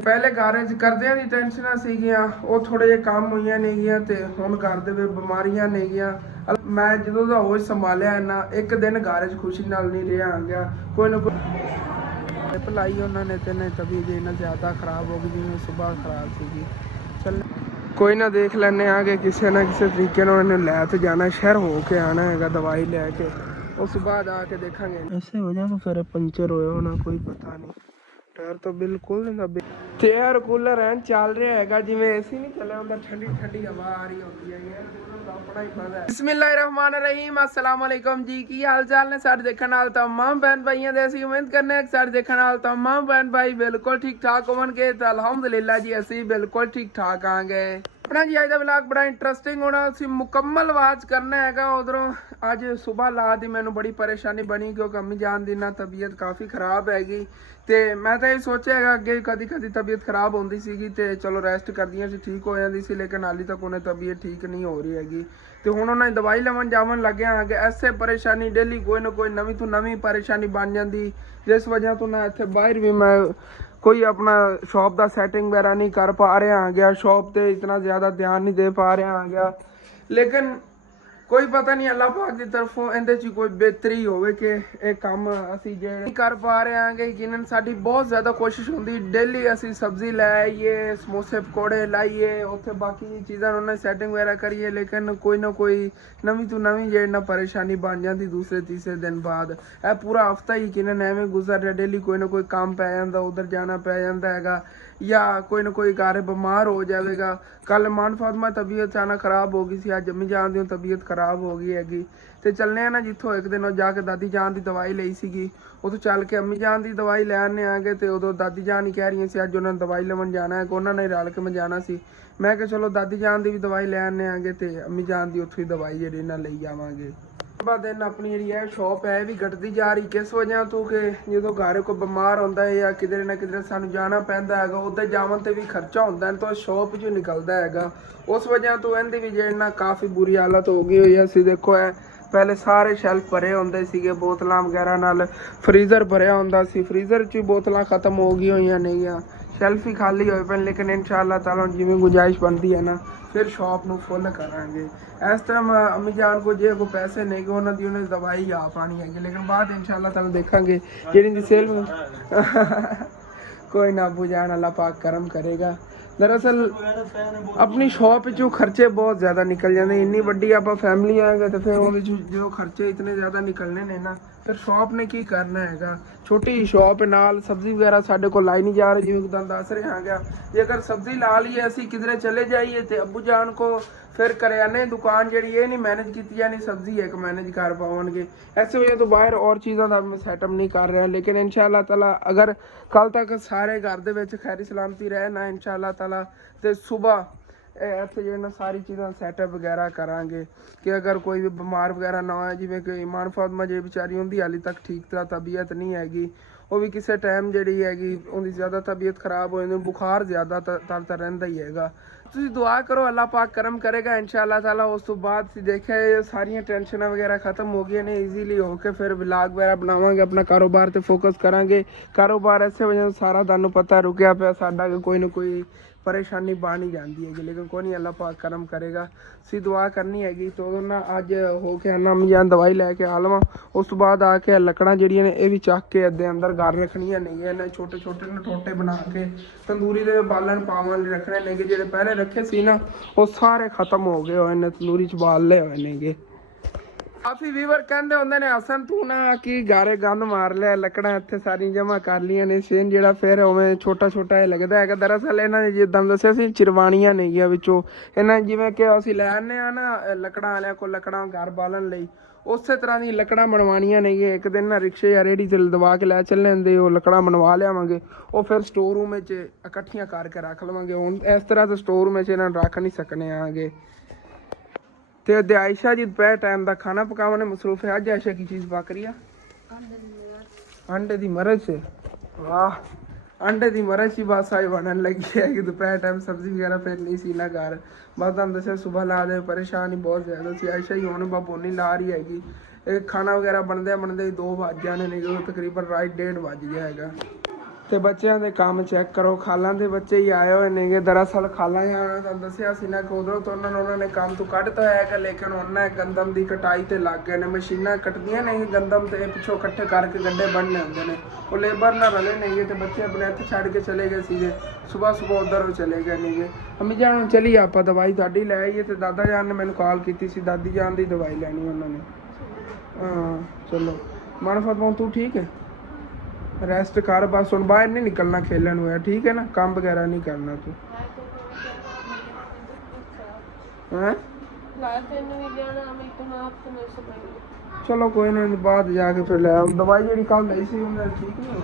ਪਹਿਲੇ ਘਰ 'ਚ ਕਰਦਿਆਂ ਦੀ ਟੈਨਸ਼ਨਾਂ ਸੀਗੀਆਂ, ਉਹ ਥੋੜੇ ਜਿਹੇ ਕੰਮ ਹੋਈਆਂ ਨੇਗੀਆਂ ਤੇ ਹੁਣ ਘਰ ਦੇ ਵਿੱਚ ਬਿਮਾਰੀਆਂ ਨੇਗੀਆਂ। ਮੈਂ ਜਦੋਂ ਦਾ ਹੋਸ਼ ਸੰਭਾਲਿਆ ਨਾ ਇੱਕ ਦਿਨ ਘਰ 'ਚ ਖੁਸ਼ੀ ਨਾਲ ਨਹੀਂ ਰਿਹਾ ਗਿਆ। ਕੋਈ ਨਾ ਕੋਈ ਭਲਾਈ ਉਹਨਾਂ ਨੇ ਤੇ ਤਬੀਅਤ ਇੰਨਾ ਜ਼ਿਆਦਾ ਖਰਾਬ ਹੋ ਗਈ ਜਿਵੇਂ ਸੁਬਾਹ ਖਰਾਬ ਸੀਗੀ। ਚੱਲ ਕੋਈ ਨਾ ਦੇਖ ਲੈਂਦੇ ਆ ਕਿ ਕਿਸੇ ਨਾ ਕਿਸੇ ਤਰੀਕੇ ਨਾਲ ਉਹਨੇ ਲੈ ਤੇ ਜਾਣਾ, ਸ਼ਹਿਰ ਹੋ ਕੇ ਆਉਣਾ ਹੈਗਾ ਦਵਾਈ ਲੈ ਕੇ, ਉਸ ਤੋਂ ਬਾਅਦ ਆ ਕੇ ਦੇਖਾਂਗੇ। ਇਸੇ ਵਜ੍ਹਾ ਤੋਂ ਫਿਰ ਪੰਚਰ ਹੋਇਆ ਹੋਣਾ, ਕੋਈ ਪਤਾ ਨਹੀਂ। ਟਾਇਰ ਤਾਂ ਬਿਲਕੁਲ ਨਹੀਂ ਦੱਬੇ ਤੇ 에ਅਰ ਕੂਲਰ ਐਨ ਚੱਲ ਰਿਹਾ ਹੈਗਾ ਜਿਵੇਂ ਏਸੀ ਨਹੀਂ ਚੱਲਿਆ ਹੁੰਦਾ, ਠੰਡੀ ਠੰਡੀ ਹਵਾ ਆ ਰਹੀ ਹੁੰਦੀ ਹੈ। ਆਪਣਾ ਹੀ ਪਤਾ ਹੈ। ਬਿਸਮਿल्लाहिर्रहमानिर्रहीम, अस्सलाम वालेकुम जी। की हाल चाल ने सारे देखने वाले तमाम बहन भाइयों दे। ਅਸੀਂ ਉਮੀਦ ਕਰਨੇ ਆ ਕਿ ਸਾਡੇ ਦੇਖਣ ਵਾਲੇ तमाम बहन भाई बिल्कुल ठीक ठाक ਹੋਣਗੇ ਤੇ ਅਲਹਮਦੁਲਿਲਾ ਜੀ ਅਸੀਂ ਬਿਲकुल ठीक ठाक ਆਂਗੇ। अपना जी अज का व्लॉग बड़ा इंटरस्टिंग होना, मुकम्मल आवाज करना है। उधरों अज सुबह ला दी मैनू बड़ी परेशानी बनी क्योंकि अम्मी जान दी ना तबीयत काफ़ी खराब हैगी। तो मैं तो ये सोचा है अगे कदी कदी तबीयत खराब होती सी तो चलो रेस्ट करदियां सी, ठीक हो जाती सी, लेकिन हाली तक उन्हें तबीयत ठीक नहीं हो रही हैगी। तो हुण उन्हें दवाई लवन जावन लगे हाँ कि ऐसे परेशानी डेली कोई ना कोई नवीं तो नवीं परेशानी बन जाती, जिस वजह तो ना इत्थे बाहर भी मैं कोई अपना शॉप का सैटिंग वगैरह नहीं कर पा रहा गया, शॉप पे इतना ज़्यादा ध्यान नहीं दे पा रहा गया। लेकिन कोई पता नहीं अल्लाह पाक की तरफों इहदे च कोई बेहतरी होवे कि एक काम असी जे नहीं कर पा रहे हैं कि यकीनन साडी बहुत ज़्यादा कोशिश होंदी डेली असी सब्जी लै आइए, समोसे पकौड़े लाइए, उत्थे बाकी चीज़ां उन्हें सैटिंग वगैरह करिए, लेकिन कोई ना कोई नवीं तो नवीं जे ना परेशानी बन जाती दूसरे तीसरे दिन बाद। यह पूरा हफ्ता ही यकीनन एवें गुजर रहा, डेली कोई ना कोई काम पै जाता, उधर जाना पै जाता हैगा, या कोई ना कोई घर बीमार हो जाएगा। कल मान फातमा तबीयत अचानक खराब हो गई सी, अज अम्मी जान दी तबीयत खराब हो गई हैगी। तो चलने ना जितों एक दिन जाके दादी जान की दवाई ली सी, उतों चल के अम्मी जान की दवाई लै आने आ गए। तो उदों दादी जान ही कह रही सी अज उन्होंने दवाई लवन जाना है, उन्होंने रल के मैं जाना सी। मैं कहा चलो दादी जान की भी दवाई लै आने आ गए तो अम्मी जान की उत्थों ही दवाई जी ना ले जावांगे। दिन अपनी जी शॉप है भी घटती जा रही, किस वजह तो कि जो घर कोई बीमार होता है या किधरे ना किधरे सानू जाना पैंदा है, उधर जावन ते भी खर्चा होता है तो शॉप चो निकलता है। उस वजह तो इनकी भी जे ना काफ़ी बुरी हालत हो गई हुई है। देखो है पहले सारे शैल्फ भरे होंदे सीगे बोतलों वगैरह नाल, फ्रीज़र भरिया होंदा सी, फ्रीज़र च बोतलां खत्म हो गई हुई नहीं, शैल्फ ही खाली होए पे। लेकिन इंशाअल्लाह ताला जिवें गुंजाइश बनती है ना फिर शॉप में फुल करांगे। इस टाइम अम्मी जान को जे कोई पैसे नहीं गए उन्होंने उन्हें दवाई आ पानी है, लेकिन बाद इंशाअल्लाह ताला देखांगे जी सेल में कोई ना अबू जान अल्लाह पाक करम करेगा। दरअसल अपनी शॉप चो खर्चे बहुत ज़्यादा निकल जाते, इन्नी वड्डी आप फैमिली है तो फिर जो खर्चे इतने ज़्यादा निकलने ने ना फिर शॉप ने की करना है। छोटी शॉप नाल सब्जी वगैरह साढ़े को लाई नहीं जा रही, जिवें तुहानूं दस रहे हाँ गया जे अगर सब्जी ला लीए असी किधरे चले जाइए तो अबू जान को फिर करियाने दुकान जी ये नहीं मैनेज की जानी, सब्जी एक मैनेज कर पाओगे। ऐसे वजह तो बाहर और चीज़ों का मैं सैटअप नहीं कर रहा, लेकिन इंशाअल्लाह ताला अगर कल तक सारे घर दे विच खैरी सलामती रहे ना इंशाअल्लाह ताला तो सुबह इत्थे जो ना सारी चीज़ां सैटअप वगैरह करांगे कि अगर कोई भी बीमार वगैरह ना हो, जिवें कि ईमान फातमा जी बेचारी उनकी हाली तक ठीक तरह तबीयत नहीं हैगी, वो भी किसी टाइम जी हैगी उनकी ज़्यादा तबीयत खराब हो जाती, बुखार ज़्यादा तर रहिंदा ही हैगा। तुसीं दुआ करो अल्लाह पाक करम करेगा इंशाअल्लाह ताला। उस तो बाद देखिया ये सारियां टेंशन वगैरह खत्म हो गई ने, ईजीली होके फिर व्लॉग वगैरह बनावांगे, अपना कारोबार ते फोकस करांगे। कारोबार ऐसे वजह सारा तुहानूं पता रुकिया पिया साडा कि कोई ना कोई परेशानी बन ही जाती है, लेकिन कोई नहीं अल्लाह पाक करम करेगा। सी दुआ करनी हैगी तो ना अज हो के आना अम्मी जान दवाई लैके आ लवां, उस तो बाद आके लकड़ां जिहड़ियां ने ये भी चक के अद्धे अंदर घर रखनियां नहीं है, छोटे छोटे ना टोटे बना के तंदूरी दे बालन पावन रखने ने, जिहड़े पहले रखे सी ना वो सारे खत्म हो गए हुए ने, तंदूरी च बाल ले हुए ने। काफ़ी व्यूवर कहते होंगे ने हसन तू ना कि गारे गंद मार लिया, लकड़ा इत्थे सारी जमा कर लिया ने, सेन जिहड़ा फिर उवें छोटा छोटा लगता है। दरअसल इन्हों ने जिद्दां दस्सिया सी चिरवाणियां नहीं विचों, इन्हें जिवें कि असीं लै आने आ ना लकड़ां वालियां कोल लकड़ां घर बालन लई, उस तरह दी लकड़ां बनवाणियां नहीं। एक दिन ना रिक्शे या रेहड़ी ते दबा के लै चलने होंदे, वो लकड़ां बनवा लियावांगे, वो फिर स्टोर रूम च इकट्ठियां करके रख लवांगे। हुण इस तरह दे स्टोर रूम च इन्हां रख नहीं सकने आगे। तो अद्दे आयशा जी दोपहर टाइम का खाना पकाने मसरूफ है। अज आयशा की चीज़ पक रही है? अंडे की मरच। वाह, अंडे की मरच ही बस आज बनन लगी है कि दोपहर टाइम सब्जी वगैरह फिर नहीं सी ना घर, बस तुहानूं दस्सिया सुबह ला दे परेशानी बहुत ज़्यादा सी। आयशा ही हुण बाबोनी ला रही हैगी, खाना वगैरह बनदे 2 बज जाने ने, जो तकरीबन रात 1:30 बज गया है। ਤੇ ਬੱਚਿਆਂ ਦੇ ਕੰਮ ਚੈੱਕ ਕਰੋ, ਖਾਲਾਂ ਦੇ ਬੱਚੇ ਹੀ ਆਏ ਹੋਏ ਨੇਗੇ। ਦਰਅਸਲ ਖਾਲਾਂ ਜਾਣਾ ਤਾਂ ਦੱਸਿਆ ਸੀ ਨਾ ਕਿ ਉਧਰੋਂ ਤੋਂ ਉਹਨਾਂ ਨੇ ਕੰਮ ਤੋਂ ਕੱਢਤਾ ਹੈਗਾ, ਲੇਕਿਨ ਉਹਨਾਂ ਗੰਦਮ ਦੀ ਕਟਾਈ ਤੇ ਲੱਗ ਗਏ ਨੇ। ਮਸ਼ੀਨਾਂ ਕੱਟਦੀਆਂ ਨੇ ਗੰਦਮ ਤੇ ਪਿੱਛੋਂ ਇਕੱਠੇ ਕਰਕੇ ਗੱਡੇ ਬਣਨੇ ਹੁੰਦੇ ਨੇ। ਉਹ ਲੇਬਰ ਨਾਲ ਰਲੇ ਨੇਗੇ ਤੇ ਬੱਚੇ ਆਪਣੇ ਇੱਥੇ ਛੱਡ ਕੇ ਚਲੇ ਗਏ ਸੀਗੇ। ਸਵੇਰ ਉਧਰ ਚਲੇ ਗਏ ਨੇਗੇ। ਅੰਮੀ ਜਾਨ ਚਲੀ ਆਪਾਂ ਦਵਾਈ ਤੁਹਾਡੀ ਲੈ ਆਈਏ। ਤੇ ਦਾਦਾ ਜਾਨ ਨੇ ਮੈਨੂੰ ਕਾਲ ਕੀਤੀ ਸੀ, ਦਾਦੀ ਜਾਨ ਦੀ ਦਵਾਈ ਲੈਣੀ ਉਹਨਾਂ ਨੇ। ਹਾਂ ਚਲੋ ਮਨ ਫਤਮਾ ਤੂੰ ਠੀਕ ਹੈ, ਰੈਸਟ ਕਰ ਬਸ, ਹੁਣ ਬਾਹਰ ਨਹੀਂ ਨਿਕਲਣਾ ਖੇਲਣ ਹੋਇਆ, ਠੀਕ ਹੈ ਨਾ, ਕੰਮ ਵਗੈਰਾ ਨਹੀਂ ਕਰਨਾ ਤੂੰ। ਹੈਂ ਚਲੋ ਕੋਈ ਨਾ, ਬਾਅਦ ਜਾ ਕੇ ਫਿਰ ਲੈ ਆਉਂ। ਦਵਾਈ ਜਿਹੜੀ ਕੱਲ ਲਈ ਸੀ ਉਹਨਾਂ ਠੀਕ ਨਹੀਂ ਹੋਈ,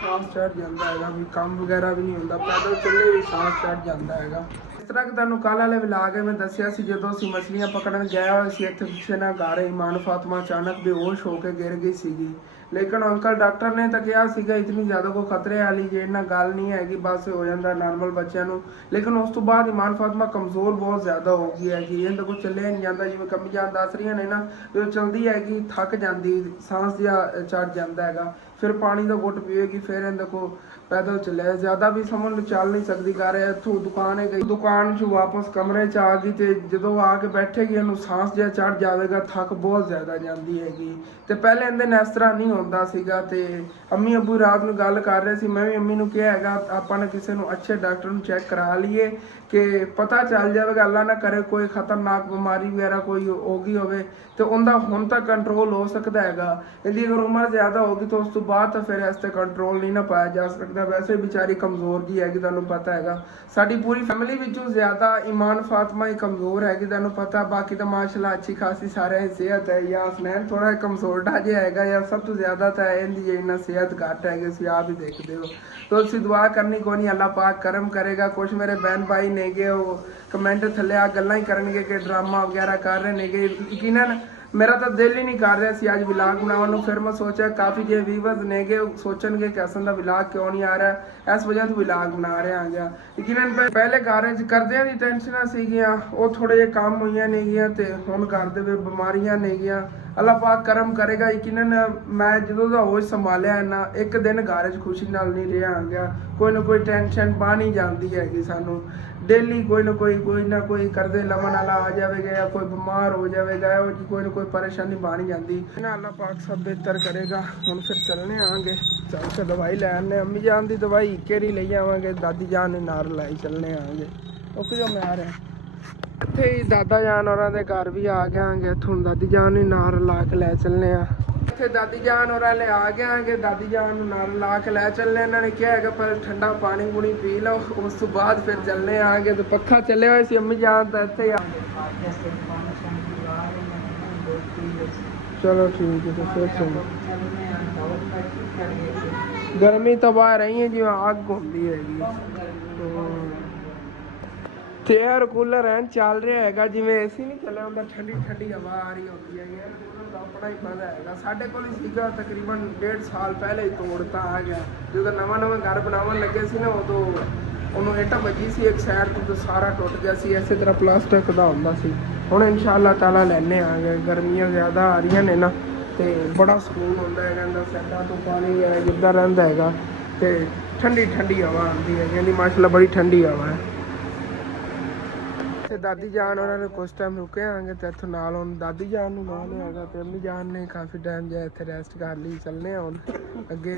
ਸਾਹ ਚੜ ਜਾਂਦਾ ਹੈਗਾ ਵੀ, ਕੰਮ ਵਗੈਰਾ ਵੀ ਨਹੀਂ ਹੁੰਦਾ, ਪੈਦਲ ਚੱਲੇ ਵੀ ਸਾਹ ਚੜ ਜਾਂਦਾ ਹੈਗਾ। ਇਸ ਤਰ੍ਹਾਂ ਕਿ ਤੁਹਾਨੂੰ ਕੱਲ੍ਹ ਵਾਲੇ ਵਲੌਗ ਮੈਂ ਦੱਸਿਆ ਸੀ, ਜਦੋਂ ਅਸੀਂ ਮਛਲੀਆਂ ਪਕੜਨ ਗਏ ਹੋਏ ਸੀ ਇੱਥੇ ਪਿੱਛੇ ਨਾ ਘਰ ਇਮਾਨ ਫਾਤਮਾ ਅਚਾਨਕ ਬੇਹੋਸ਼ ਹੋ ਕੇ ਗਿਰ ਗਈ ਸੀਗੀ। ਲੇਕਿਨ ਅੰਕਲ ਡਾਕਟਰ ਨੇ ਤਾਂ ਕਿਹਾ ਸੀਗਾ ਇਤਨੀ ਜ਼ਿਆਦਾ ਕੋਈ ਖਤਰੇ ਵਾਲੀ ਜੇ ਨਾ ਗੱਲ ਨਹੀਂ ਹੈਗੀ, ਬਸ ਹੋ ਜਾਂਦਾ ਨਾਰਮਲ ਬੱਚਿਆਂ ਨੂੰ। ਲੇਕਿਨ ਉਸ ਤੋਂ ਬਾਅਦ ਇਮਾਨ ਫਾਤਮਾ ਕਮਜ਼ੋਰ ਬਹੁਤ ਜ਼ਿਆਦਾ ਹੋ ਗਈ ਹੈਗੀ, ਇਹਦਾ ਕੋਈ ਚੱਲਿਆ ਨਹੀਂ ਜਾਂਦਾ। ਜਿਵੇਂ ਕੰਮੀ ਜਾਨ ਦੱਸ ਰਹੀਆਂ ਨੇ ਨਾ, ਜਦੋਂ ਚਲਦੀ ਹੈਗੀ ਥੱਕ ਜਾਂਦੀ, ਸਾਂਸ ਜਿਹਾ ਚੜ ਜਾਂਦਾ ਹੈਗਾ। ਫਿਰ ਪਾਣੀ ਦਾ ਘੁੱਟ ਪੀਵੇਗੀ, ਫਿਰ ਇਹਦੇ ਕੋ ਪੈਦਲ ਚੱਲਿਆ ਜ਼ਿਆਦਾ ਵੀ ਸਮਝ ਲਓ ਚੱਲ ਨਹੀਂ ਸਕਦੀ। ਘਰ ਇੱਥੋਂ ਦੁਕਾਨ ਹੈ ਗਈ, ਦੁਕਾਨ 'ਚੋਂ ਵਾਪਸ ਕਮਰੇ 'ਚ ਆ ਗਈ ਤੇ ਜਦੋਂ ਆ ਕੇ ਬੈਠੇਗੀ ਇਹਨੂੰ ਸਾਂਸ ਜਿਹਾ ਚੜ ਜਾਵੇਗਾ, ਥੱਕ ਬਹੁਤ ਜ਼ਿਆਦਾ ਜਾਂਦੀ ਹੈਗੀ। ਤੇ ਪਹਿਲੇ ਇਹਦੇ ਨਾਲ ਇਸ ਤਰ੍ਹਾਂ ਨਹੀਂ ਹੁੰਦਾ ਸੀਗਾ। ਤੇ ਅੰਮੀ ਅੱਬੂ ਰਾਤ ਨੂੰ ਗੱਲ ਕਰ ਰਹੇ ਸੀ, ਮੈਂ ਵੀ ਅੰਮੀ ਨੂੰ ਕਿਹਾ ਹੈਗਾ ਆਪਾਂ ਨੇ ਕਿਸੇ ਨੂੰ ਅੱਛੇ ਡਾਕਟਰ ਨੂੰ ਚੈੱਕ ਕਰਾ ਲਈਏ ਕਿ ਪਤਾ ਚੱਲ ਜਾਵੇਗਾ, ਅੱਲਾ ਨਾ ਕਰੇ ਕੋਈ ਖਤਰਨਾਕ ਬਿਮਾਰੀ ਵਗੈਰਾ ਕੋਈ ਹੋ ਗਈ ਹੋਵੇ ਤੇ ਉਹਦਾ ਹੁਣ ਤੱਕ ਕੰਟਰੋਲ ਹੋ ਸਕਦਾ ਹੈਗਾ। ਇਹਦੀ ਅਗਰ ਉਮਰ ਜ਼ਿਆਦਾ ਹੋਗੀ ਤਾਂ ਉਸ ਤੋਂ ਬਾਅਦ ਤਾਂ ਫਿਰ ਇਸ ਤੇ ਕੰਟਰੋਲ ਨਹੀਂ ਨਾ ਪਾਇਆ ਜਾ ਸਕਦਾ। ਵੈਸੇ ਵਿਚਾਰੀ ਕਮਜ਼ੋਰ ਜੀ ਹੈਗੀ, ਤੁਹਾਨੂੰ ਪਤਾ ਹੈਗਾ। ਸਾਡੀ ਪੂਰੀ ਫੈਮਿਲੀ ਵਿੱਚੋਂ ਜ਼ਿਆਦਾ ਇਮਾਨ ਫਾਤਮਾ ਹੀ ਕਮਜ਼ੋਰ ਹੈਗੀ, ਤੁਹਾਨੂੰ ਪਤਾ। ਬਾਕੀ ਤਾਂ ਮਾਸ਼ਾਅੱਲਾ ਅੱਛੀ ਖਾਸੀ ਸਾਰਿਆਂ ਦੀ ਸਿਹਤ ਹੈ। ਜਾਂ ਹਸਨੈਨ ਥੋੜਾ ਕਮਜ਼ੋਰਡਾ ਜਿਹਾ ਹੈਗਾ, ਜਾਂ ਸਭ ਤੋਂ ਜ਼ਿਆਦਾ ਤਾਂ ਇਹਦੀ ਇਹਨਾਂ ਸਿਹਤ ਘੱਟ ਹੈਗੀ, ਤੁਸੀਂ ਆਪ ਹੀ ਦੇਖਦੇ ਹੋ। ਤੁਸੀਂ ਦੁਆ ਕਰਨੀ ਕੋਈ ਨਹੀਂ, ਅੱਲਾ ਪਾਕ ਕਰਮ ਕਰੇਗਾ। ਕੁਛ ਮੇਰੇ ਬਹਿਨ ਭਾਈ ਨੇਗੇ ਉਹ ਕਮੈਂਟ ਥੱਲੇ ਆ ਗੱਲਾਂ ਹੀ ਕਰਨਗੇ ਕਿ ਡਰਾਮਾ ਵਗੈਰਾ ਕਰ ਰਹੇ ਨੇਗੇ। ਯਕੀਨਨ ਮੇਰਾ ਤਾਂ ਦਿਲ ਹੀ ਨਹੀਂ ਕਰ ਰਿਹਾ ਸੀ ਅੱਜ ਵਲੌਗ ਬਣਾਉਣ ਨੂੰ। ਫਿਰ ਮੈਂ ਸੋਚਿਆ ਕਾਫੀ ਜੇ ਵੀਵਰਸ ਨੇਗੇ ਉਹ ਸੋਚਣਗੇ ਕਿ ਹਸਨ ਦਾ ਵਲੌਗ ਕਿਉਂ ਨਹੀਂ ਆ ਰਿਹਾ, ਇਸ ਵਜ੍ਹਾ ਤੋਂ ਵਲੌਗ ਬਣਾ ਰਿਹਾ ਹੈਗਾ। ਯਕੀਨਨ ਪਹਿਲੇ ਘਰ 'ਚ ਕਰਦਿਆਂ ਦੀ ਟੈਨਸ਼ਨਾਂ ਸੀਗੀਆਂ, ਉਹ ਥੋੜੇ ਜਿਹੇ ਕੰਮ ਹੋਈਆਂ ਨੇਗੀਆਂ ਤੇ ਹੁਣ ਘਰ ਦੇ ਵਿੱਚ ਬਿਮਾਰੀਆਂ ਨੇਗੀਆਂ। ਅੱਲਾ ਪਾਕ ਕਰਮ ਕਰੇਗਾ। ਯਕੀਨਨ ਮੈਂ ਜਦੋਂ ਦਾ ਹੋਸ਼ ਸੰਭਾਲਿਆ ਨਾ, ਇੱਕ ਦਿਨ ਘਰ 'ਚ ਖੁਸ਼ੀ ਨਾਲ ਨਹੀਂ ਰਿਹਾ ਗਿਆ। ਕੋਈ ਨਾ ਕੋਈ ਟੈਨਸ਼ਨ ਪਾਣੀ ਜਾਂਦੀ ਹੈਗੀ ਸਾਨੂੰ ਡੇਲੀ, ਕੋਈ ਨਾ ਕੋਈ ਕਰਦੇ ਲਮਨ ਵਾਲਾ ਆ ਜਾਵੇਗਾ ਜਾਂ ਕੋਈ ਬਿਮਾਰ ਹੋ ਜਾਵੇਗਾ, ਇਹੋ ਜਿਹੀ ਕੋਈ ਨਾ ਕੋਈ ਪਰੇਸ਼ਾਨੀ ਬਣ ਜਾਂਦੀ ਨਾ। ਅੱਲਾ ਪਾਕ ਸਭ ਬਿਹਤਰ ਕਰੇਗਾ। ਹੁਣ ਫਿਰ ਚੱਲਣੇ ਆਵਾਂਗੇ, ਚੱਲ ਕੇ ਦਵਾਈ ਲੈ ਆਨੇ। ਅੰਮੀ ਜਾਨ ਦੀ ਦਵਾਈ ਕਿਹੜੀ ਲਈ ਆਵਾਂਗੇ, ਦਾਦੀ ਜਾਨ ਨੇ ਨਾਲ ਲੈ ਚੱਲਣੇ ਆਵਾਂਗੇ। ਓਕੇ ਜੋ ਮੈਂ ਆ ਰਿਹਾ ਇੱਥੇ ਹੀ ਦਾਦਾ ਜਾਨ ਹੋਰਾਂ ਦੇ ਘਰ ਵੀ ਆ ਗਏ। ਇੱਥੋਂ ਦਾਦੀ ਜਾਨ ਨੂੰ ਨਾਲ ਲਾ ਕੇ ਲੈ ਚੱਲਣੇ ਆ। ਇੱਥੇ ਦਾਦੀ ਜਾਨ ਹੋਰਾਂ ਲੈ ਆ ਗਏ, ਦਾਦੀ ਜਾਨ ਨੂੰ ਨਾਲ ਲਾ ਕੇ ਲੈ ਚੱਲਣੇ। ਇਹਨਾਂ ਨੇ ਕਿਹਾ ਹੈਗਾ ਪਰ ਠੰਡਾ ਪਾਣੀ ਪੂਣੀ ਪੀ ਲਓ, ਉਸ ਤੋਂ ਬਾਅਦ ਫਿਰ ਚੱਲਣੇ ਆਗੇ। ਤੇ ਪੱਖਾ ਚੱਲੇ ਹੋਏ ਸੀ ਅੰਮੀ ਜਾਨ ਤਾਂ ਇੱਥੇ ਹੀ ਆ। ਚਲੋ ਠੀਕ ਹੈ, ਫਿਰ ਸੁਣੋ ਗਰਮੀ ਤਾਂ ਬਾਹਰ ਰਹੀ ਹੈ ਜਿਵੇਂ ਅੱਗ ਹੁੰਦੀ ਹੈਗੀ। ਤੇ ਏਅਰ ਕੂਲਰ ਐਨ ਚੱਲ ਰਿਹਾ ਹੈਗਾ, ਜਿਵੇਂ ਏਸੀ ਨਹੀਂ ਚੱਲਿਆ ਹੁੰਦਾ, ਠੰਡੀ ਠੰਡੀ ਹਵਾ ਆ ਰਹੀ ਹੁੰਦੀ ਹੈ। ਏਅਰ ਕੂਲਰ ਦਾ ਆਪਣਾ ਹੀ ਫਾਇਦਾ ਹੈਗਾ। ਸਾਡੇ ਕੋਲ ਹੀ ਸੀਗਾ ਤਕਰੀਬਨ 1.5 ਸਾਲ ਪਹਿਲੇ ਹੀ ਤੋੜਤਾ ਆ ਗਿਆ। ਜਦੋਂ ਨਵਾਂ ਘਰ ਬਣਾਉਣ ਲੱਗੇ ਸੀ ਨਾ, ਉਦੋਂ ਉਹਨੂੰ ਇੱਟ ਵੱਜੀ ਸੀ ਇੱਕ ਸਾਈਡ ਤੋਂ ਸਾਰਾ ਟੁੱਟ ਗਿਆ ਸੀ। ਇਸੇ ਤਰ੍ਹਾਂ ਪਲਾਸਟਿਕ ਦਾ ਹੁੰਦਾ ਸੀ। ਹੁਣ ਇਨਸ਼ਾਅੱਲਾ ਤਾਲਾ ਲੈਣੇ ਆ ਗਏ। ਗਰਮੀਆਂ ਜ਼ਿਆਦਾ ਆ ਰਹੀਆਂ ਨੇ ਨਾ ਤੇ ਬੜਾ ਸਕੂਨ ਹੁੰਦਾ ਹੈਗਾ, ਇਹਦਾ ਸਾਈਡਾਂ ਤੋਂ ਪਾਣੀ ਹੈ ਜਿੱਦਾਂ ਰਹਿੰਦਾ ਹੈਗਾ ਤੇ ਠੰਡੀ ਠੰਡੀ ਹਵਾ ਆਉਂਦੀ ਹੈ। ਕਹਿੰਦੀ ਮਾਸ਼ਾਅੱਲਾ ਬੜੀ ਠੰਡੀ ਹਵਾ ਹੈ। ਤੇ ਦਾਦੀ ਜਾਨ ਉਹਨਾਂ ਨੇ ਕੁਛ ਟਾਈਮ ਰੁਕੇ ਆਂਗੇ ਤੇ ਇੱਥੋਂ ਨਾਲ ਹੁਣ ਦਾਦੀ ਜਾਨ ਨੂੰ ਨਾਲ ਹੈਗਾ ਤੇ ਅੰਮੀ ਜਾਨ ਨੇ ਕਾਫੀ ਟਾਈਮ ਜਿਹਾ ਇੱਥੇ ਰੈਸਟ ਕਰ ਲਈ। ਚੱਲਣੇ ਹੁਣ ਅੱਗੇ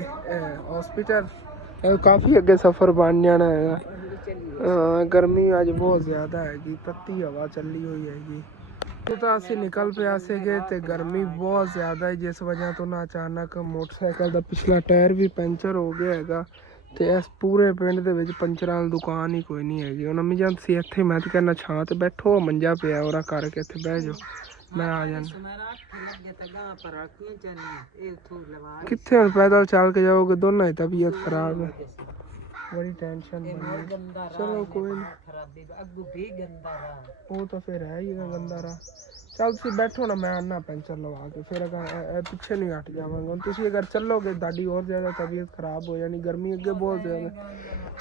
ਹਸਪੀਟਲ, ਕਾਫੀ ਅੱਗੇ ਸਫ਼ਰ ਬਣ ਜਾਣਾ ਹੈਗਾ। ਗਰਮੀ ਅੱਜ ਬਹੁਤ ਜ਼ਿਆਦਾ ਹੈਗੀ, ਤੱਤੀ ਹਵਾ ਚੱਲੀ ਹੋਈ ਹੈਗੀ। ਉਹ ਤਾਂ ਅਸੀਂ ਨਿਕਲ ਪਿਆ ਸੀਗੇ ਤੇ ਗਰਮੀ ਬਹੁਤ ਜ਼ਿਆਦਾ ਹੈ, ਜਿਸ ਵਜ੍ਹਾ ਤੋਂ ਨਾ ਅਚਾਨਕ ਮੋਟਰਸਾਈਕਲ ਦਾ ਪਿਛਲਾ ਟਾਇਰ ਵੀ ਪੈਂਚਰ ਹੋ ਗਿਆ ਹੈਗਾ। ਤੇ ਇਸ ਪੂਰੇ ਪਿੰਡ ਦੇ ਵਿੱਚ ਪੰਚਰਾਂ ਵਾਲੀ ਦੁਕਾਨ ਹੀ ਕੋਈ ਨਹੀਂ ਹੈਗੀ। ਹੁਣ ਅੰਮੀ ਜਾਨ ਤੁਸੀਂ ਇੱਥੇ, ਮੈਂ ਤਾਂ ਕਹਿੰਦਾ ਛਾਂ ਤੇ ਬੈਠੋ, ਮੰਜਾ ਪਿਆ ਉਹਰਾ ਕਰਕੇ ਇੱਥੇ ਬਹਿ ਜਾਓ, ਮੈਂ ਆ ਜਾਣਾ। ਕਿੱਥੇ ਹੁਣ ਪੈਦਲ ਚੱਲ ਕੇ ਜਾਓਗੇ, ਦੋਨਾਂ ਦੀ ਤਬੀਅਤ ਖਰਾਬ ਹੈ, ਬੜੀ ਟੈਨਸ਼ਨ। ਚਲੋ ਕੋਈ ਨਹੀਂ, ਉਹ ਤਾਂ ਫਿਰ ਹੈ ਹੀ ਗੰਦਾ ਰਾਹ। ਚੱਲ ਤੁਸੀਂ ਬੈਠੋ ਨਾ, ਮੈਂ ਆਨਾ ਪੈਂਚਰ ਲਵਾ ਕੇ, ਫਿਰ ਅਗਰ ਪਿੱਛੇ ਨਹੀਂ ਹਟ ਜਾਵਾਂਗਾ। ਹੁਣ ਤੁਸੀਂ ਅਗਰ ਚੱਲੋਗੇ ਤੁਹਾਡੀ ਹੋਰ ਜ਼ਿਆਦਾ ਤਬੀਅਤ ਖਰਾਬ ਹੋ ਜਾਣੀ, ਗਰਮੀ ਅੱਗੇ ਬਹੁਤ ਜ਼ਿਆਦਾ।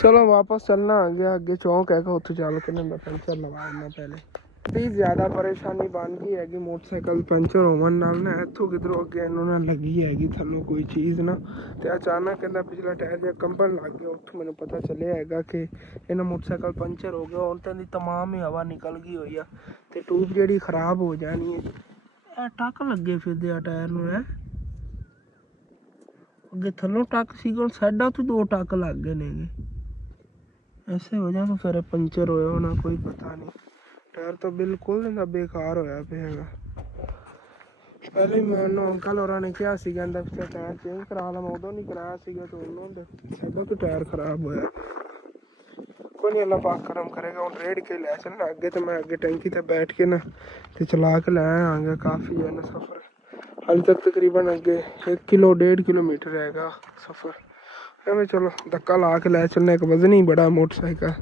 ਚਲੋ ਵਾਪਸ ਚੱਲਣਾ ਆ ਗਿਆ, ਅੱਗੇ ਚੌਂਕ ਹੈਗਾ ਉੱਥੇ ਚੱਲ ਕੇ ਨਾ ਮੈਂ ਪੈਂਚਰ ਲਵਾ ਆਉਣਾ ਪਹਿਲੇ। ਦੀ ਜ਼ਿਆਦਾ ਪਰੇਸ਼ਾਨੀ ਬਣ ਗਈ ਹੈਗੀ ਮੋਟਰਸਾਈਕਲ ਪੈਂਚਰ ਹੋਣ ਨਾਲ ਨਾ। ਇੱਥੋਂ ਕਿਧਰੋਂ ਅੱਗੇ ਇਹਨੂੰ ਨਾ ਲੱਗੀ ਹੈਗੀ ਥੱਲੋਂ ਕੋਈ ਚੀਜ਼ ਨਾ, ਤੇ ਅਚਾਨਕ ਕਹਿੰਦਾ ਪਿਛਲਾ ਟਾਇਰ ਜਿਹਾ ਕੰਬਣ ਲੱਗ ਗਿਆ। ਉੱਥੋਂ ਮੈਨੂੰ ਪਤਾ ਚੱਲਿਆ ਹੈਗਾ ਕਿ ਇਹਨਾਂ ਮੋਟਰਸਾਈਕਲ ਪੰਚਰ ਹੋ ਗਿਆ। ਹੁਣ ਤਾਂ ਦੀ ਤਮਾਮ ਹੀ ਹਵਾ ਨਿਕਲ ਗਈ ਹੋਈ ਆ ਤੇ ਟੂਬ ਜਿਹੜੀ ਖਰਾਬ ਹੋ ਜਾਣੀ ਹੈ। ਇਹ ਟੱਕ ਲੱਗੇ ਫਿਰਦੇ ਆ ਟਾਇਰ ਨੂੰ। ਅੱਗੇ ਥੱਲੋਂ ਟੱਕ ਸੀਗਾ, ਹੁਣ ਸਾਈਡਾਂ ਤੋਂ 2 ਟੱਕ ਲੱਗ ਗਏ ਨੇਗੇ। ਐਸੇ ਵਜ੍ਹਾ ਤੋਂ ਫਿਰ ਪੰਚਰ ਹੋਇਆ ਹੋਣਾ, ਕੋਈ ਪਤਾ ਨਹੀਂ। ਟਾਇਰ ਤਾਂ ਬਿਲਕੁਲ ਨਹੀਂ ਬੇਕਾਰ ਹੋਇਆ ਪਿਆ ਹੈਗਾ। ਪਹਿਲੇ ਮੈਨੂੰ ਅੰਕਲ ਹੋਰਾਂ ਨੇ ਕਿਹਾ ਸੀ, ਕਹਿੰਦਾ ਫਿਰ ਟਾਇਰ ਚੇਂਜ ਕਰਾ ਲਾ। ਮੈਂ ਉਦੋਂ ਨਹੀਂ ਕਰਾਇਆ ਸੀਗਾ ਤੇ ਉਹਨਾਂ ਸਾਡਾ ਤਾਂ ਟਾਇਰ ਖਰਾਬ ਹੋਇਆ। ਕੋਈ ਨਹੀਂ, ਅੱਲਾ ਪਾਕ ਕਰਮ ਕਰੇਗਾ। ਹੁਣ ਰੇੜ ਕੇ ਲੈ ਚੱਲਣਾ ਅੱਗੇ, ਤੇ ਮੈਂ ਅੱਗੇ ਟੈਂਕੀ ਤੇ ਬੈਠ ਕੇ ਨਾ ਤੇ ਚਲਾ ਕੇ ਲੈ ਆਵਾਂਗਾ। ਕਾਫੀ ਹੈ ਨਾ ਸਫ਼ਰ, ਹਾਲੇ ਤੱਕ ਤਕਰੀਬਨ ਅੱਗੇ 1 ਕਿਲੋ 1.5 ਕਿਲੋਮੀਟਰ ਹੈਗਾ ਸਫ਼ਰ। ਐਵੇਂ ਚਲੋ ਧੱਕਾ ਲਾ ਕੇ ਲੈ ਚੱਲਣਾ। ਇੱਕ ਵਜ਼ਨ ਹੀ ਬੜਾ ਮੋਟਰਸਾਈਕਲ।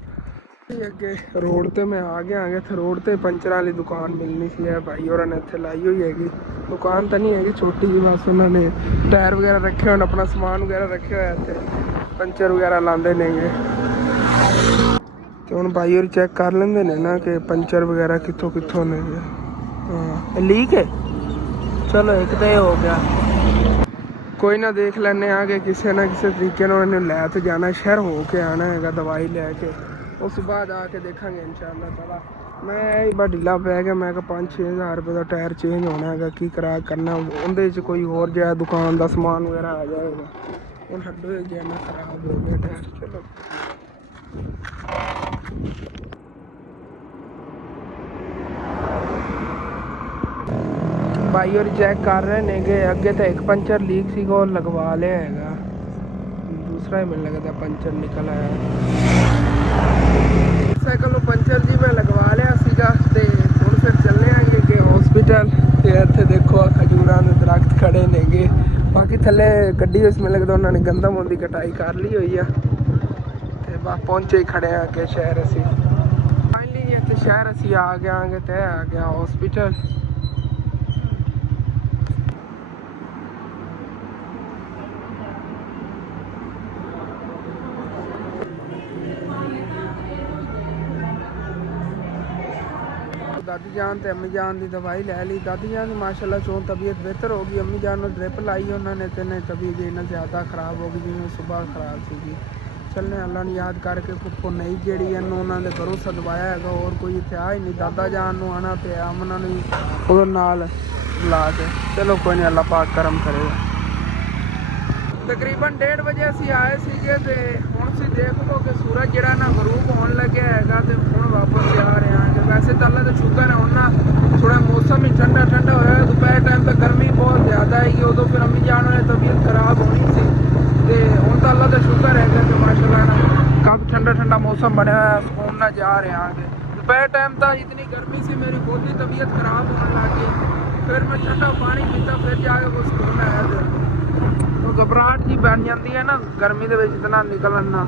ਅੱਗੇ ਰੋਡ ਤੇ ਮੈਂ ਆ ਗਿਆ ਇੱਥੇ ਰੋਡ ਤੇ ਪੰਚਰਾਂ ਵਾਲੀ ਦੁਕਾਨ ਮਿਲਣੀ ਸੀ। ਇਹ ਭਾਈ ਹੋਰਾਂ ਨੇ ਇੱਥੇ ਲਾਈ ਹੋਈ ਹੈਗੀ ਦੁਕਾਨ। ਤਾਂ ਨਹੀਂ ਹੈਗੀ, ਛੋਟੀ ਜਿਹੀ, ਬਸ ਉਹਨਾਂ ਨੇ ਟਾਇਰ ਵਗੈਰਾ ਰੱਖੇ ਹੋਣ, ਆਪਣਾ ਸਮਾਨ ਵਗੈਰਾ ਰੱਖਿਆ ਹੋਇਆ ਇੱਥੇ, ਪੰਚਰ ਵਗੈਰਾ ਲਾਉਂਦੇ ਨੇਗੇ। ਤੇ ਹੁਣ ਭਾਈ ਹੋਰੀ ਚੈੱਕ ਕਰ ਲੈਂਦੇ ਨੇ ਨਾ ਕਿ ਪੰਚਰ ਵਗੈਰਾ ਕਿੱਥੋਂ ਕਿੱਥੋਂ ਨੇ। ਹਾਂ ਲੀਕ ਹੈ, ਚਲੋ ਇੱਕ ਤਾਂ ਇਹ ਹੋ ਗਿਆ। ਕੋਈ ਨਾ ਦੇਖ ਲੈਂਦੇ ਆ ਕਿ ਕਿਸੇ ਨਾ ਕਿਸੇ ਤਰੀਕੇ ਨਾਲ ਉਹਨੇ ਲੈ ਤੇ ਜਾਣਾ, ਸ਼ਹਿਰ ਹੋ ਕੇ ਆਉਣਾ ਹੈਗਾ ਦਵਾਈ ਲੈ ਕੇ। ਉਸ ਤੋਂ ਬਾਅਦ ਆ ਕੇ ਦੇਖਾਂਗੇ ਇਨਸ਼ਾਅੱਲਾ ਤਾਲਾ। ਮੈਂ ਇਹ ਬੜਾ ਢਿੱਲਾ ਪੈ ਗਿਆ। ਮੈਂ ਕਿਹਾ 5-6 ਹਜ਼ਾਰ ਰੁਪਏ ਦਾ ਟਾਇਰ ਚੇਂਜ ਹੋਣਾ ਹੈਗਾ, ਕੀ ਕਰਨਾ ਉਹਦੇ 'ਚ ਕੋਈ ਹੋਰ ਜਿਹਾ ਦੁਕਾਨ ਦਾ ਸਮਾਨ ਵਗੈਰਾ ਆ ਜਾਏਗਾ। ਹੁਣ ਹੱਡੋ ਗਿਆ ਨਾ, ਖਰਾਬ ਹੋ ਗਿਆ ਟਾਇਰ। ਚਲੋ ਭਾਈ ਹੋਰੀ ਚੈੱਕ ਕਰ ਰਹੇ ਨੇਗੇ। ਅੱਗੇ ਤਾਂ ਇੱਕ ਪੰਚਰ ਲੀਕ ਸੀਗਾ, ਉਹ ਲਗਵਾ ਲਿਆ ਹੈਗਾ। ਦੂਸਰਾ ਹੀ ਮੈਨੂੰ ਲੱਗਦਾ ਪੰਚਰ ਨਿਕਲ ਆਇਆ। ਸਾਈਕਲ ਨੂੰ ਪੰਚਰ ਜੀ ਮੈਂ ਲਗਵਾ ਲਿਆ ਸੀਗਾ ਤੇ ਹੁਣ ਫਿਰ ਚੱਲੇ ਆਂਗੇ ਕਿ ਹਸਪੀਟਲ। ਤੇ ਇੱਥੇ ਦੇਖੋ ਖਜੂਰਾਂ ਦੇ ਦਰਖਤ ਖੜੇ ਨੇਗੇ। ਬਾਕੀ ਥੱਲੇ ਗੱਡੀ ਵਿੱਚ ਮੈਨੂੰ ਲੱਗਦਾ ਉਹਨਾਂ ਨੇ ਗੰਦਮ ਦੀ ਕਟਾਈ ਕਰ ਲਈ ਹੋਈ ਆ। ਤੇ ਬਸ ਪਹੁੰਚੇ ਹੀ ਖੜੇ ਆ ਅੱਗੇ ਸ਼ਹਿਰ। ਅਸੀਂ ਫਾਈਨਲੀ ਇੱਥੇ ਸ਼ਹਿਰ ਅਸੀਂ ਆ ਗਏ ਤੇ ਆ ਗਿਆ ਹਸਪੀਟਲ। ਦਾਦੀ ਜਾਨ ਤੇ ਅੰਮੀ ਜਾਨ ਦੀ ਦਵਾਈ ਲੈ ਲਈ। ਦਾਦੀ ਜਾਨ ਦੀ ਮਾਸ਼ਾਅੱਲਾ ਚੋਂ ਤਬੀਅਤ ਬਿਹਤਰ ਹੋ ਗਈ। ਅੰਮੀ ਜਾਨ ਨੂੰ ਡ੍ਰਿਪ ਲਾਈ ਉਹਨਾਂ ਨੇ ਤੇ ਨਹੀਂ ਤਬੀਅਤ ਇੰਨਾ ਜ਼ਿਆਦਾ ਖ਼ਰਾਬ ਹੋ ਗਈ ਜਿਵੇਂ ਸੁਬਾਹ ਖ਼ਰਾਬ ਸੀਗੀ। ਚੱਲਣੇ ਅੱਲਾ ਨੂੰ ਯਾਦ ਕਰਕੇ ਫੁੱਫੋ ਨਹੀਂ ਜਿਹੜੀ ਇਹਨੂੰ ਉਹਨਾਂ ਦੇ ਘਰੋਂ ਸਦਵਾਇਆ ਹੈਗਾ। ਹੋਰ ਕੋਈ ਇੱਥੇ ਆ ਹੀ ਨਹੀਂ। ਦਾਦਾ ਜਾਨ ਨੂੰ ਆਉਣਾ ਪਿਆ, ਅਮਨਾਂ ਨੂੰ ਉਹਦੇ ਨਾਲ ਬੁਲਾ ਕੇ। ਚਲੋ ਕੋਈ ਨਹੀਂ, ਅੱਲਾ ਪਾਕ ਕਰਮ ਕਰੇਗਾ। ਤਕਰੀਬਨ 1:30 ਵਜੇ ਅਸੀਂ ਆਏ ਸੀਗੇ ਤੇ ਹੁਣ ਤੁਸੀਂ ਦੇਖ ਲਓ ਕਿ ਸੂਰਜ ਜਿਹੜਾ ਨਾ ਗਰੂਬ ਹੋਣ ਲੱਗਿਆ ਹੈਗਾ ਤੇ ਹੁਣ ਵਾਪਸ ਜਾ ਰਹੇ ਹਾਂ। ਵੈਸੇ ਤਾਂ ਅੱਲਾ ਦਾ ਸ਼ੁਕਰ ਹੈ ਹੁਣ ਨਾ ਥੋੜਾ ਮੌਸਮ ਹੀ ਠੰਡਾ ਠੰਡਾ ਹੋਇਆ। ਦੁਪਹਿਰ ਟਾਈਮ ਤਾਂ ਗਰਮੀ ਬਹੁਤ ਜ਼ਿਆਦਾ ਹੈਗੀ, ਉਦੋਂ ਫਿਰ ਅੰਮੀ ਜਾਨ ਵਾਲੀ ਤਬੀਅਤ ਖਰਾਬ ਹੋਣੀ ਸੀ। ਤੇ ਹੁਣ ਤਾਂ ਅੱਲਾ ਦਾ ਸ਼ੁਕਰ ਹੈਗਾ ਕਿ ਮਾਸ਼ਾਅੱਲਾ ਨਾ ਕਾਫੀ ਠੰਡਾ ਠੰਡਾ ਮੌਸਮ ਬਣਿਆ ਹੋਇਆ। ਸਕੂਨ ਨਾਲ ਜਾ ਰਹੇ ਆਂਗੇ। ਦੁਪਹਿਰ ਟਾਈਮ ਤਾਂ ਇਤਨੀ ਗਰਮੀ ਸੀ, ਮੇਰੀ ਖੁਦ ਦੀ ਤਬੀਅਤ ਖਰਾਬ ਹੋਣ ਲੱਗ ਗਈ। ਫਿਰ ਮੈਂ ਠੰਡਾ ਪਾਣੀ ਪੀਤਾ, ਫਿਰ ਜਾ ਕੇ ਕੁਛ ਸਕੂਨ ਆਇਆ। ਉਹ ਘਬਰਾਹਟ ਜੀ ਬਣ ਜਾਂਦੀ ਹੈ ਨਾ ਗਰਮੀ ਦੇ ਵਿੱਚ ਇਤਨਾ ਨਿਕਲਣ ਨਾਲ।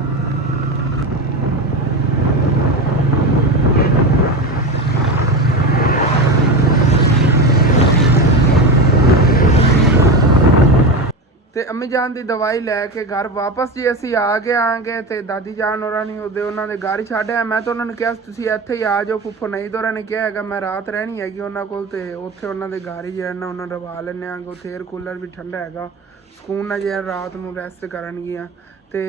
ਤੇ ਅੰਮੀ ਜਾਨ ਦੀ ਦਵਾਈ ਲੈ ਕੇ ਘਰ ਵਾਪਸ ਜੀ ਅਸੀਂ ਆ ਗਏ ਆਂਗੇ। ਤੇ ਦਾਦੀ ਜਾਨ ਹੋਰਾਂ ਨੇ ਉਹਨਾਂ ਦੇ ਘਰ ਹੀ ਛੱਡਿਆ। ਮੈਂ ਤਾਂ ਉਹਨਾਂ ਨੂੰ ਕਿਹਾ ਤੁਸੀਂ ਇੱਥੇ ਹੀ ਆ ਜਾਓ। ਫੁੱਫੋ ਨਹੀਂ ਦੋਰਾਂ ਨੇ ਕਿਹਾ ਹੈਗਾ ਮੈਂ ਰਾਤ ਰਹਿਣੀ ਹੈਗੀ ਉਹਨਾਂ ਕੋਲ, ਤੇ ਉੱਥੇ ਉਹਨਾਂ ਦੇ ਘਰ ਹੀ ਜਿਹੜਾ ਨਾ ਉਹਨਾਂ ਰਵਾ ਲੈਂਦੇ ਆਂਗੇ। ਉੱਥੇ ਏਅਰ ਕੂਲਰ ਵੀ ਠੰਡਾ ਹੈਗਾ, ਸਕੂਨ ਨਾਲ ਜਿਹੜਾ ਰਾਤ ਨੂੰ ਰੈਸਟ ਕਰਨਗੀਆਂ। ਤੇ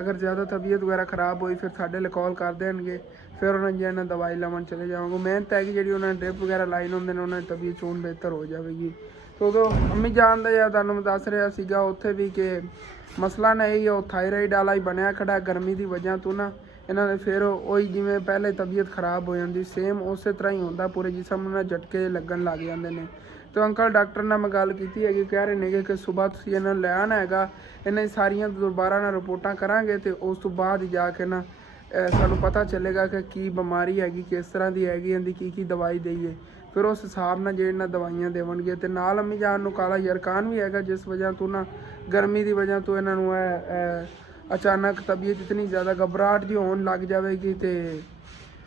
ਅਗਰ ਜ਼ਿਆਦਾ ਤਬੀਅਤ ਵਗੈਰਾ ਖ਼ਰਾਬ ਹੋਈ ਫਿਰ ਸਾਡੇ ਲਈ ਕਾਲ ਕਰ ਦੇਣਗੇ, ਫਿਰ ਉਹਨਾਂ ਨੇ ਜਿਹੜਾ ਦਵਾਈ ਲਵਣ ਚਲੇ ਜਾਵਾਂਗੇ। ਮਿਹਨਤ ਹੈਗੀ ਜਿਹੜੀ ਉਹਨਾਂ ਨੇ ਡ੍ਰਿਪ ਵਗੈਰਾ ਲਾਈਨ ਹੁੰਦੇ ਨੇ, ਉਹਨਾਂ ਦੀ ਤਬੀਅਤ ਚੋਣ ਬਿਹਤਰ ਹੋ ਜਾਵੇਗੀ। ਉਦੋਂ ਅੰਮੀ ਜਾਨ ਦਾ ਜਾਂ ਤੁਹਾਨੂੰ ਮੈਂ ਦੱਸ ਰਿਹਾ ਸੀਗਾ ਉੱਥੇ ਵੀ ਕਿ ਮਸਲਾ ਨਾ ਇਹੀ ਉਹ ਥਾਇਰਾਇਡ ਵਾਲਾ ਹੀ ਬਣਿਆ ਖੜਾ। ਗਰਮੀ ਦੀ ਵਜ੍ਹਾ ਤੋਂ ਨਾ ਇਹਨਾਂ ਦੇ ਫਿਰ ਉਹੀ ਜਿਵੇਂ ਪਹਿਲੇ ਤਬੀਅਤ ਖਰਾਬ ਹੋ ਜਾਂਦੀ ਸੇਮ ਉਸੇ ਤਰ੍ਹਾਂ ਹੀ ਹੁੰਦਾ। ਪੂਰੇ ਜਿਸਮ ਨੂੰ ਨਾ ਝਟਕੇ ਲੱਗਣ ਲੱਗ ਜਾਂਦੇ ਨੇ। ਤੇ ਅੰਕਲ ਡਾਕਟਰ ਨਾਲ ਮੈਂ ਗੱਲ ਕੀਤੀ ਹੈਗੀ, ਕਹਿ ਰਹੇ ਨੇਗੇ ਕਿ ਸੁਬਾਹ ਤੁਸੀਂ ਇਹਨਾਂ ਨੂੰ ਲੈ ਆਉਣਾ ਹੈਗਾ। ਇਹਨਾਂ ਦੀ ਸਾਰੀਆਂ ਦੁਬਾਰਾ ਨਾਲ ਰਿਪੋਰਟਾਂ ਕਰਾਂਗੇ ਤੇ ਉਸ ਤੋਂ ਬਾਅਦ ਹੀ ਜਾ ਕੇ ਨਾ ਸਾਨੂੰ ਪਤਾ ਚੱਲੇਗਾ ਕਿ ਕੀ ਬਿਮਾਰੀ ਹੈਗੀ, ਕਿਸ ਤਰ੍ਹਾਂ ਦੀ ਹੈਗੀ, ਇਹਦੀ ਕੀ ਦਵਾਈ ਦੇਈਏ। ਫਿਰ ਉਸ ਹਿਸਾਬ ਨਾਲ ਜਿਹੜੇ ਨਾ ਦਵਾਈਆਂ ਦੇਵਣਗੇ। ਤੇ ਨਾਲ ਅੰਮੀ ਜਾਨ ਨੂੰ ਕਾਲਾ ਯਰਕਾਨ ਵੀ ਹੈਗਾ, ਜਿਸ ਵਜ੍ਹਾ ਤੋਂ ਨਾ ਗਰਮੀ ਦੀ ਵਜ੍ਹਾ ਤੋਂ ਇਹਨਾਂ ਨੂੰ ਅਚਾਨਕ ਤਬੀਅਤ ਇਤਨੀ ਜ਼ਿਆਦਾ ਘਬਰਾਹਟ ਜਿਹੀ ਹੋਣ ਲੱਗ ਜਾਵੇਗੀ ਤੇ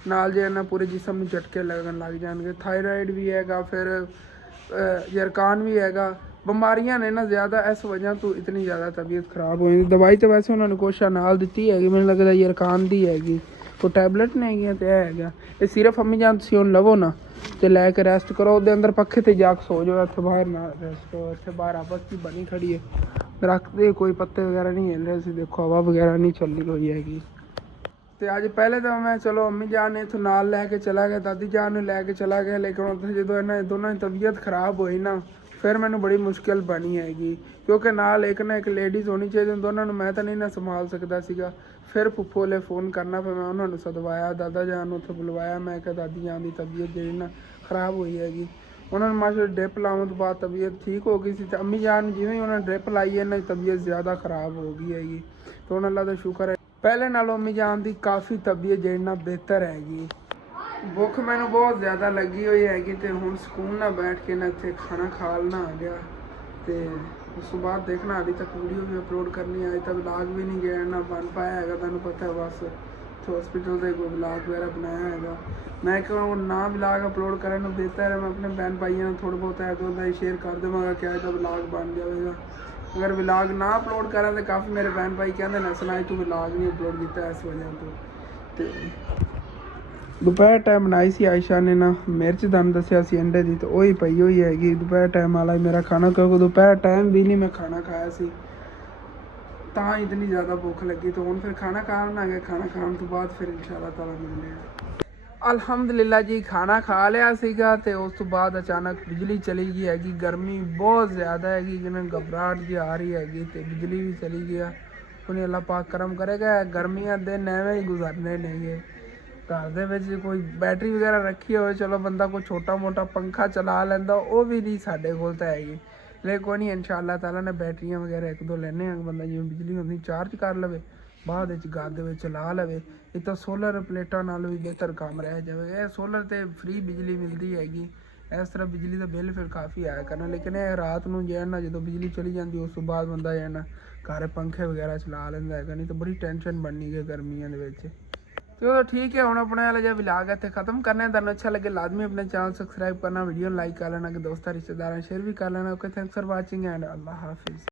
ਨਾਲ ਜੇ ਨਾ ਪੂਰੇ ਜਿਸਮ ਨੂੰ ਝਟਕੇ ਲੱਗਣ ਲੱਗ ਜਾਣਗੇ। ਥਾਇਰਾਇਡ ਵੀ ਹੈਗਾ, ਫਿਰ ਯਰਕਾਨ ਵੀ ਹੈਗਾ। ਬਿਮਾਰੀਆਂ ਨੇ ਨਾ ਜ਼ਿਆਦਾ, ਇਸ ਵਜ੍ਹਾ ਤੋਂ ਇਤਨੀ ਜ਼ਿਆਦਾ ਤਬੀਅਤ ਖਰਾਬ ਹੋ ਜਾਂਦੀ। ਦਵਾਈ ਤਾਂ ਵੈਸੇ ਉਹਨਾਂ ਨੇ ਕੋਸ਼ਾ ਨਾਲ ਦਿੱਤੀ ਹੈਗੀ, ਮੈਨੂੰ ਲੱਗਦਾ ਯਰਕਾਨ ਦੀ ਹੈਗੀ। ਉਹ ਟੈਬਲੇਟ ਨੇ ਹੈਗੀਆਂ ਤੇ ਇਹ ਹੈਗਾ ਇਹ ਸਿਰਫ ਅੰਮੀ ਜਾਨ ਤੁਸੀਂ ਹੁਣ ਲਵੋ ਨਾ ਤੇ ਲੈ ਕੇ ਰੈਸਟ ਕਰੋ ਉਹਦੇ ਅੰਦਰ ਪੱਖੇ ਤੇ ਜਾ ਕੇ ਸੋ ਜਾਓ ਇੱਥੇ ਬਾਹਰ ਨਾ ਰੈਸਟ ਕਰੋ ਇੱਥੇ ਬਾਹਰ ਆਪਸ ਦੀ ਬਣੀ ਖੜੀ ਹੈ ਦਰਖਤ ਦੇ ਕੋਈ ਪੱਤੇ ਵਗੈਰਾ ਨਹੀਂ ਹਿਲ ਰਹੇ ਸੀ ਦੇਖੋ ਹਵਾ ਵਗੈਰਾ ਨਹੀਂ ਚੱਲੀ ਹੋਈ ਹੈਗੀ ਤੇ ਅੱਜ ਪਹਿਲੇ ਤਾਂ ਮੈਂ ਚਲੋ ਅੰਮੀ ਜਾਨ ਨੇ ਇੱਥੋਂ ਨਾਲ ਲੈ ਕੇ ਚਲਾ ਗਿਆ ਦਾਦੀ ਜਾਨ ਨੂੰ ਲੈ ਕੇ ਚਲਾ ਗਿਆ ਲੇਕਿਨ ਉੱਥੇ ਜਦੋਂ ਇਹਨਾਂ ਦੋਨਾਂ ਦੀ ਤਬੀਅਤ ਖਰਾਬ ਹੋਈ ਨਾ ਫਿਰ ਮੈਨੂੰ ਬੜੀ ਮੁਸ਼ਕਿਲ ਬਣੀ ਹੈਗੀ ਕਿਉਂਕਿ ਨਾਲ ਇੱਕ ਨਾ ਇੱਕ ਲੇਡੀਜ਼ ਹੋਣੀ ਚਾਹੀਦੀ ਦੋਨਾਂ ਨੂੰ ਮੈਂ ਤਾਂ ਨਹੀਂ ਨਾ ਸੰਭਾਲ ਸਕਦਾ ਸੀਗਾ ਫਿਰ ਫੁੱਫੋ ਲੈ ਫੋਨ ਕਰਨਾ ਫਿਰ ਮੈਂ ਉਹਨਾਂ ਨੂੰ ਸਦਵਾਇਆ ਦਾਦਾ ਜਾਨ ਨੂੰ ਉੱਥੇ ਬੁਲਵਾਇਆ ਮੈਂ ਕਿਹਾ ਦਾਦੀ ਜਾਨ ਦੀ ਤਬੀਅਤ ਜਿਹੜੀ ਨਾ ਖਰਾਬ ਹੋਈ ਹੈਗੀ ਉਹਨਾਂ ਨੂੰ ਮਾਸ਼ਾ ਡ੍ਰਿਪ ਲਾਉਣ ਤੋਂ ਬਾਅਦ ਤਬੀਅਤ ਠੀਕ ਹੋ ਗਈ ਸੀ ਤੇ ਅੰਮੀ ਜਾਨ ਜਿਵੇਂ ਉਹਨਾਂ ਨੇ ਡ੍ਰਿਪ ਲਾਈ ਇਹਨਾਂ ਦੀ ਤਬੀਅਤ ਜ਼ਿਆਦਾ ਖਰਾਬ ਹੋ ਗਈ ਹੈਗੀ ਤੇ ਉਹਨਾਂ ਅੱਲਾ ਦਾ ਸ਼ੁਕਰ ਹੈ ਪਹਿਲੇ ਨਾਲੋਂ ਅੰਮੀ ਜਾਨ ਦੀ ਕਾਫੀ ਤਬੀਅਤ ਜਿਹੜੀ ਨਾ ਬਿਹਤਰ ਹੈਗੀ ਭੁੱਖ ਮੈਨੂੰ ਬਹੁਤ ਜ਼ਿਆਦਾ ਲੱਗੀ ਹੋਈ ਹੈਗੀ ਤੇ ਹੁਣ ਸਕੂਨ ਨਾਲ ਬੈਠ ਕੇ ਨਾ ਇੱਥੇ ਖਾਣਾ ਖਾ ਲੈਣਾ ਆ ਗਿਆ ਤੇ ਉਸ ਤੋਂ ਬਾਅਦ ਦੇਖਣਾ ਅभी तक ਵੀਡੀਓ ਵੀ ਅਪਲੋਡ ਕਰਨੀ ਅਜੇ ਤੱਕ ਵਲੌਗ ਵੀ ਨਹੀਂ ਗਿਆ ਨਾ ਬਣ ਪਾਇਆ ਹੈਗਾ ਤੁਹਾਨੂੰ ਪਤਾ ਹੈ ਬਸ ਹਸਪੀਟਲ ਦੇ ਕੋਈ ਵਲੌਗ ਵਗੈਰਾ ਬਣਾਇਆ ਹੈਗਾ ਮੈਂ ਕਿਹਾ ਨਾ ਵਲੌਗ ਅਪਲੋਡ ਕਰਨ ਨੂੰ ਬਿਹਤਰ ਹੈ ਮੈਂ ਆਪਣੇ ਭੈਣ ਭਾਈਆਂ ਨੂੰ ਥੋੜ੍ਹਾ ਬਹੁਤ ਇੱਦਾਂ ਉੱਦਾਂ ਹੀ ਸ਼ੇਅਰ ਕਰ ਦੇਵਾਂਗਾ ਕਿ ਅੱਜ ਦਾ ਵਲੌਗ ਬਣ ਜਾਵੇਗਾ ਅਗਰ ਵਲੌਗ ਨਾ ਅਪਲੋਡ ਕਰਾਂ ਤਾਂ ਕਾਫੀ ਮੇਰੇ ਭੈਣ ਭਾਈ ਕਹਿੰਦੇ ਨੇ ਸੁਣਾਈ ਤੂੰ ਵਲੌਗ ਨਹੀਂ ਅਪਲੋਡ ਕੀਤਾ ਇਸ ਵਜ੍ਹਾ ਤੋਂ ਤੇ ਦੁਪਹਿਰ ਟਾਈਮ ਬਣਾਈ ਸੀ ਆਇਸ਼ਾ ਨੇ ਨਾ ਮਿਰਚ ਤੁਹਾਨੂੰ ਦੱਸਿਆ ਸੀ ਅੰਡੇ ਦੀ ਤੇ ਉਹੀ ਪਈ ਹੋਈ ਹੈਗੀ ਦੁਪਹਿਰ ਟਾਈਮ ਵਾਲਾ ਮੇਰਾ ਖਾਣਾ ਕਿਉਂਕਿ ਦੁਪਹਿਰ ਟਾਈਮ ਵੀ ਨਹੀਂ ਮੈਂ ਖਾਣਾ ਖਾਇਆ ਸੀ ਤਾਂ ਇਤਨੀ ਜ਼ਿਆਦਾ ਭੁੱਖ ਲੱਗੀ ਤੇ ਹੁਣ ਫਿਰ ਖਾਣਾ ਖਾਣ ਆ ਗਿਆ ਖਾਣਾ ਖਾਣ ਤੋਂ ਬਾਅਦ ਫਿਰ ਇਨਸ਼ਾਅੱਲਾ ਤਾਲਾ ਮਿਲਦੇ ਆ ਅਲਹਮਦੁਲਿਲਾ ਜੀ ਖਾਣਾ ਖਾ ਲਿਆ ਸੀਗਾ ਤੇ ਉਸ ਤੋਂ ਬਾਅਦ ਅਚਾਨਕ ਬਿਜਲੀ ਚਲੀ ਗਈ ਹੈਗੀ ਗਰਮੀ ਬਹੁਤ ਜ਼ਿਆਦਾ ਹੈਗੀ ਜਿਵੇਂ ਘਬਰਾਹਟ ਜਿਹੀ ਆ ਰਹੀ ਹੈਗੀ ਤੇ ਬਿਜਲੀ ਵੀ ਚਲੀ ਗਿਆ ਹੁਣ ਅੱਲਾ ਪਾਕ ਕਰਮ ਕਰੇਗਾ ਗਰਮੀਆਂ ਦਿਨ ਐਵੇਂ ਹੀ ਗੁਜ਼ਰਨੇ ਨੇਗੇ ਘਰ ਦੇ ਵਿੱਚ ਕੋਈ ਬੈਟਰੀ ਵਗੈਰਾ ਰੱਖੀ ਹੋਵੇ ਚਲੋ ਬੰਦਾ ਕੋਈ ਛੋਟਾ ਮੋਟਾ ਪੰਖਾ ਚਲਾ ਲੈਂਦਾ ਉਹ ਵੀ ਨਹੀਂ ਸਾਡੇ ਕੋਲ ਤਾਂ ਹੈਗੀ ਲੇਕਿਨ ਕੋਈ ਨਹੀਂ ਇਨਸ਼ਾਅੱਲਾ ਤਾਲਾ ਨੇ ਬੈਟਰੀਆਂ ਵਗੈਰਾ ਇੱਕ ਦੋ ਲੈਣੇ ਆ ਬੰਦਾ ਜਿਵੇਂ ਬਿਜਲੀ ਹੁੰਦੀ ਚਾਰਜ ਕਰ ਲਵੇ ਬਾਅਦ ਵਿੱਚ ਘਰ ਦੇ ਵਿੱਚ ਚਲਾ ਲਵੇ ਇਹ ਤਾਂ ਸੋਲਰ ਪਲੇਟਾਂ ਨਾਲ ਵੀ ਬਿਹਤਰ ਕੰਮ ਰਹਿ ਜਾਵੇਗਾ ਇਹ ਸੋਲਰ ਤੇ ਫ੍ਰੀ ਬਿਜਲੀ ਮਿਲਦੀ ਹੈਗੀ ਇਸ ਤਰ੍ਹਾਂ ਬਿਜਲੀ ਦਾ ਬਿੱਲ ਫਿਰ ਕਾਫੀ ਆਇਆ ਕਰਨਾ ਲੇਕਿਨ ਇਹ ਰਾਤ ਨੂੰ ਜਿਹੜਾ ਨਾ ਜਦੋਂ ਬਿਜਲੀ ਚਲੀ ਜਾਂਦੀ ਉਸ ਤੋਂ ਬਾਅਦ ਬੰਦਾ ਜਿਹੜਾ ਨਾ ਘਰ ਪੰਖੇ ਵਗੈਰਾ ਚਲਾ ਲੈਂਦਾ ਹੈਗਾ ਨਹੀਂ ਤਾਂ ਬੜੀ ਟੈਨਸ਼ਨ ਬਣਨੀ ਹੈ ਗਰਮੀਆਂ ਦੇ ਵਿੱਚ ਚਲੋ ਠੀਕ ਹੈ ਹੁਣ ਆਪਣੇ ਵਾਲਾ ਜਿਹਾ ਵਲੌਗ ਇੱਥੇ ਖਤਮ ਕਰਨਾ ਤੁਹਾਨੂੰ ਅੱਛਾ ਲੱਗੇ ਲਾਜ਼ਮੀ ਆਪਣੇ ਚੈਨਲ ਸਬਸਕ੍ਰਾइब करना वीडियो लाइक कर लेना कि दोस्तों रिश्तेदारों शेयर भी कर लेना okay thanks for watching and अल्लाह हाफिज़।